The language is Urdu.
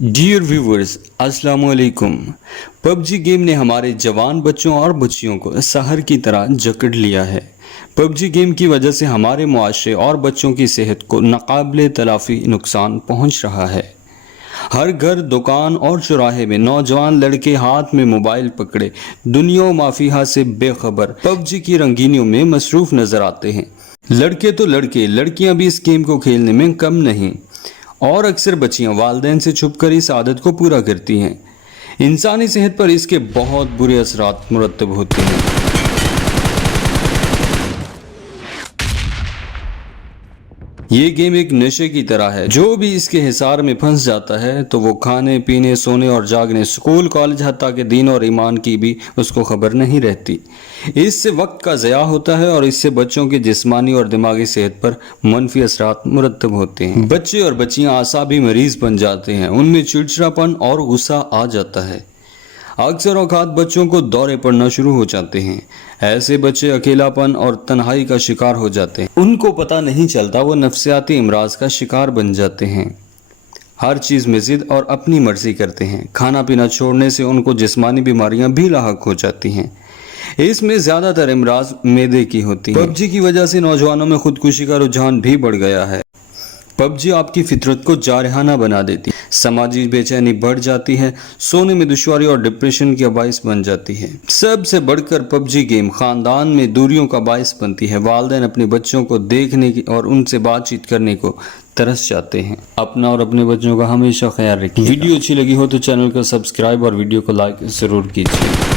ڈیئر ویورز السلام علیکم۔ پب جی گیم نے ہمارے جوان بچوں اور بچیوں کو سحر کی طرح جکڑ لیا ہے۔ پب جی گیم کی وجہ سے ہمارے معاشرے اور بچوں کی صحت کو ناقابل تلافی نقصان پہنچ رہا ہے۔ ہر گھر، دکان اور چوراہے میں نوجوان لڑکے ہاتھ میں موبائل پکڑے دنیا و مافیہا سے بے خبر پب جی کی رنگینیوں میں مصروف نظر آتے ہیں۔ لڑکے تو لڑکے، لڑکیاں بھی اس گیم کو کھیلنے میں کم نہیں، اور اکثر بچیاں والدین سے چھپ کر اس عادت کو پورا کرتی ہیں۔ انسانی صحت پر اس کے بہت برے اثرات مرتب ہوتے ہیں۔ یہ گیم ایک نشے کی طرح ہے، جو بھی اس کے حصار میں پھنس جاتا ہے تو وہ کھانے، پینے، سونے اور جاگنے، سکول، کالج، حتیٰ کہ دین اور ایمان کی بھی اس کو خبر نہیں رہتی۔ اس سے وقت کا ضیاع ہوتا ہے اور اس سے بچوں کی جسمانی اور دماغی صحت پر منفی اثرات مرتب ہوتے ہیں۔ بچے اور بچیاں اعصابی مریض بن جاتے ہیں، ان میں چڑچڑاپن اور غصہ آ جاتا ہے۔ اکثر اوقات بچوں کو دورے پڑنا شروع ہو جاتے ہیں۔ ایسے بچے اکیلاپن اور تنہائی کا شکار ہو جاتے ہیں۔ ان کو پتہ نہیں چلتا، وہ نفسیاتی امراض کا شکار بن جاتے ہیں۔ ہر چیز میں ضد اور اپنی مرضی کرتے ہیں۔ کھانا پینا چھوڑنے سے ان کو جسمانی بیماریاں بھی لاحق ہو جاتی ہیں۔ اس میں زیادہ تر امراض معدے کی ہوتی ہیں۔ پب جی کی وجہ سے نوجوانوں میں خودکشی کا رجحان بھی بڑھ گیا ہے۔ پب جی آپ کی فطرت کو جارحانہ بنا دیتی ہے، سماجی بے چینی بڑھ جاتی ہے، سونے میں دشواری اور ڈپریشن کا باعث بن جاتی ہے۔ سب سے بڑھ کر پب جی گیم خاندان میں دوریوں کا باعث بنتی ہے۔ والدین اپنے بچوں کو دیکھنے کی اور ان سے بات چیت کرنے کو ترس جاتے ہیں۔ اپنا اور اپنے بچوں کا ہمیشہ خیال رکھیے۔ ویڈیو اچھی لگی ہو تو چینل کو سبسکرائب اور ویڈیو کو لائک ضرور کیجیے۔